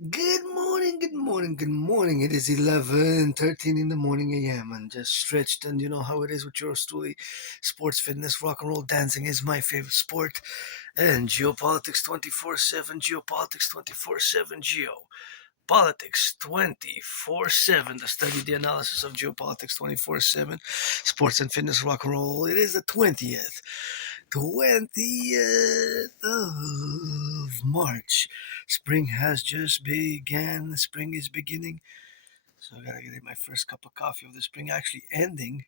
Good morning, good morning, good morning. It is 11:13 in the morning a.m. and just stretched, and you know how it is with yours truly. Sports, fitness, rock and roll, dancing is my favorite sport, and geopolitics 24/7, geopolitics 24/7, Politics 24/7, the study, the analysis of geopolitics 24/7, sports and fitness, rock and roll. It is the 20th of March. Spring has just began. Spring is beginning. So I gotta get my first cup of coffee of the spring actually ending.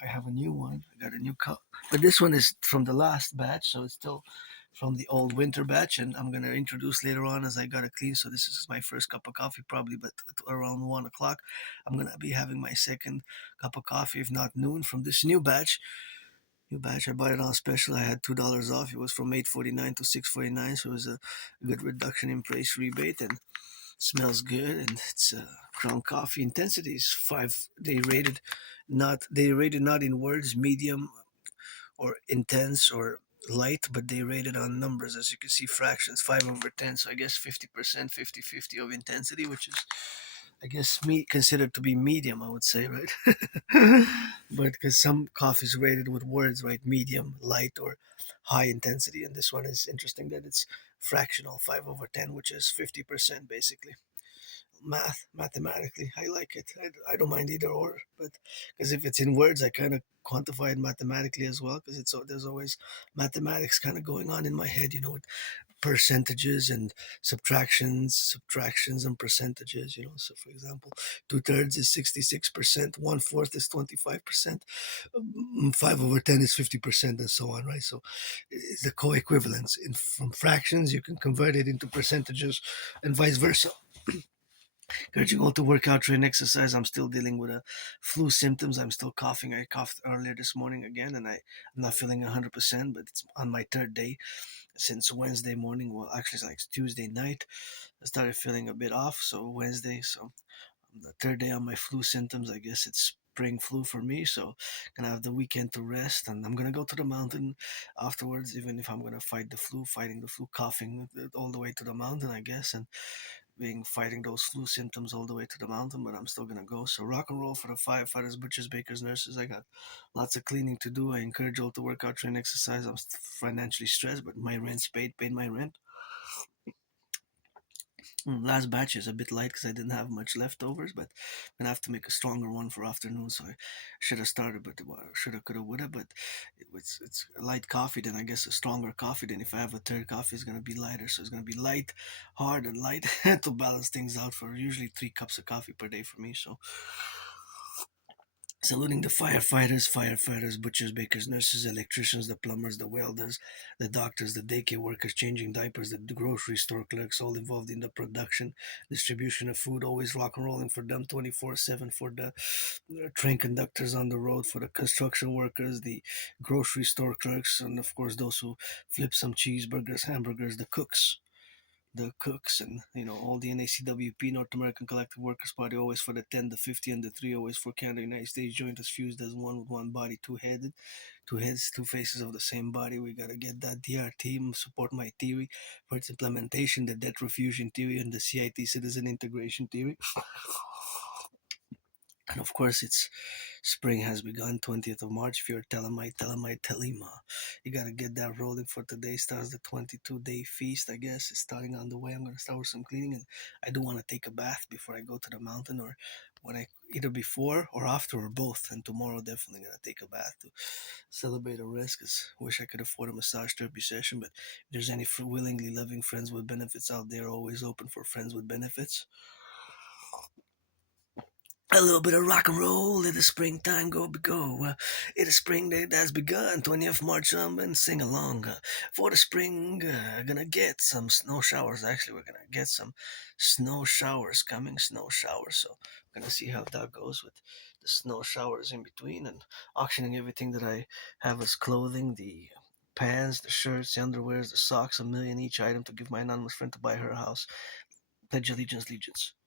I have a new one. I got a new cup. But this one is from the last batch, so it's still from the old winter batch, and I'm gonna introduce later on as I gotta clean. So this is my first cup of coffee, probably, but at around 1 o'clock, I'm gonna be having my second cup of coffee, if not noon, from this new batch. New batch. I bought it on special. I had $2 off. It was from 8.49 to 6.49, so it was a good reduction in price rebate, and smells good. And it's Crown Coffee. Intensity is 5. They rated not in words, medium or intense or light, but they rated on numbers. As you can see, fractions 5/10. So I guess 50%, 50/50 of intensity, which is, I guess, me considered to be medium, I would say, right? But because some coffees rated with words, right? Medium, light, or high intensity. And this one is interesting that it's fractional 5/10, which is 50% basically. Mathematically, I like it. I don't mind either or, but because if it's in words, I kind of quantify it mathematically as well, because there's always mathematics kind of going on in my head, with percentages and subtractions and percentages. So for example, 2/3 is 66%, 1/4 is 25%, 5/10 is 50%, and so on, right? So it's the co-equivalence. From fractions, you can convert it into percentages, and vice versa. Encourage you go to workout, train, exercise. I'm still dealing with flu symptoms. I'm still coughing. I coughed earlier this morning again, and I'm not feeling 100%, but it's on my third day since Wednesday morning. Well, actually, it's like Tuesday night. I started feeling a bit off, so Wednesday. So on the third day on my flu symptoms. I guess it's spring flu for me. So gonna have the weekend to rest, and I'm gonna go to the mountain afterwards. Even if I'm gonna fighting the flu, coughing all the way to the mountain, I guess, and being fighting those flu symptoms all the way to the mountain, but I'm still gonna go. So rock and roll for the firefighters, butchers, bakers, nurses. I got lots of cleaning to do. I encourage you all to work out, train, exercise. I'm financially stressed, but my rent's paid my rent. Last batch is a bit light because I didn't have much leftovers, but I'm gonna have to make a stronger one for afternoon. So I should have started, but shoulda, coulda, woulda. But it's a light coffee. Then I guess a stronger coffee. Then if I have a third coffee, it's gonna be lighter. So it's gonna be light, hard, and light to balance things out. For usually 3 cups of coffee per day for me. So saluting the firefighters, butchers, bakers, nurses, electricians, the plumbers, the welders, the doctors, the daycare workers changing diapers, the grocery store clerks, all involved in the production, distribution of food, always rock and rolling for them 24/7, for the train conductors on the road, for the construction workers, the grocery store clerks, and of course those who flip some cheeseburgers, hamburgers, the cooks, and all the N.A.C.W.P, North American Collective Workers Party, always for the 10, the 50, and the 3, always for Canada. United States joined us, fused as one, with one body, two-headed, two heads, two faces of the same body. We gotta get that DRT, support my theory for its implementation, the debt refusion theory, and the CIT, citizen integration theory. And of course, it's spring has begun, 20th of March. If you're a Thelema. You gotta get that rolling for today. Starts the 22-day feast, I guess. It's starting on the way. I'm gonna start with some cleaning, and I do want to take a bath before I go to the mountain, or either before or after or both. And tomorrow, definitely gonna take a bath to celebrate a rest, because I wish I could afford a massage therapy session. But if there's any willingly loving friends with benefits out there, always open for friends with benefits. A little bit of rock and roll, let the springtime go. It is spring day that's begun, 20th March, and sing along. For the spring, gonna get some snow showers. Actually, we're gonna get some snow showers coming, snow showers. So, we're gonna see how that goes with the snow showers in between, and auctioning everything that I have as clothing, the pants, the shirts, the underwears, the socks, a million each item to give my anonymous friend to buy her house. Pledge allegiance, allegiance.